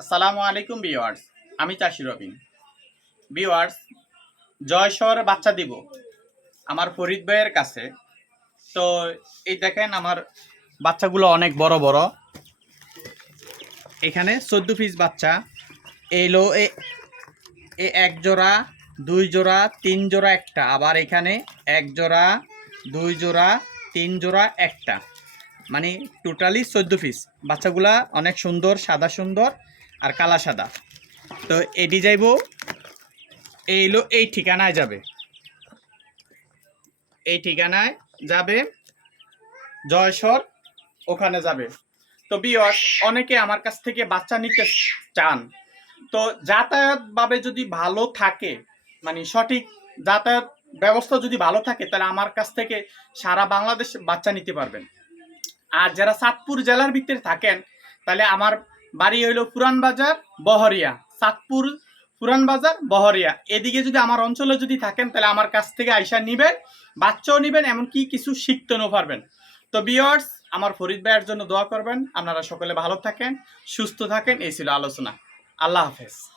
আসসালামু আলাইকুম বিওয়ার্স আমি চাষি রবিন। বিওয়ার্স জয় শহরে বাচ্চা দিব, আমার ফরিদ ভাইয়ের কাছে। তো এই দেখেন আমার বাচ্চাগুলো অনেক বড় বড়। এখানে চোদ্দ পিস বাচ্চা, এলো এ এক জোড়া, দুই জোড়া, তিন জোড়া একটা। আবার এখানে এক জোড়া, দুই জোড়া, তিন জোড়া একটা। মানে টোটালি চোদ্দ পিস। বাচ্চাগুলা অনেক সুন্দর, সাদা সুন্দর। আর কালা সাদা। তো এটি যাইব এইলো এই ঠিকানায় যাবে। এই ঠিকানায় যাবে, জয়সর, ওখানে যাবে। তো বিয়স অনেকে আমার কাছ থেকে বাচ্চা নিতে চান। তো যাতায়াতভাবে যদি ভালো থাকে মানে সঠিক যাতায়াত ব্যবস্থা যদি ভালো থাকে, তাহলে আমার কাছ থেকে সারা বাংলাদেশ বাচ্চা নিতে পারবেন। আর যারা চাঁদপুর জেলার ভিতরে থাকেন, তাহলে আমার বাড়ি হইল পুরান বাজার, বহরিয়া। চাঁদপুর পুরান বাজার, বহরিয়া। এদিকে যদি আমার অঞ্চলে যদি থাকেন, তাহলে আমার কাছ থেকে আইসা নিবেন, বাচ্চাও নিবেন, এমনকি কিছু শিখতে শিখতেও পারবেন। তো বিয়ার্স আমার ফরিদ ভাইয়ের জন্য দোয়া করবেন। আপনারা সকলে ভালো থাকেন, সুস্থ থাকেন, এই ছিল আলোচনা। আল্লাহ হাফেজ।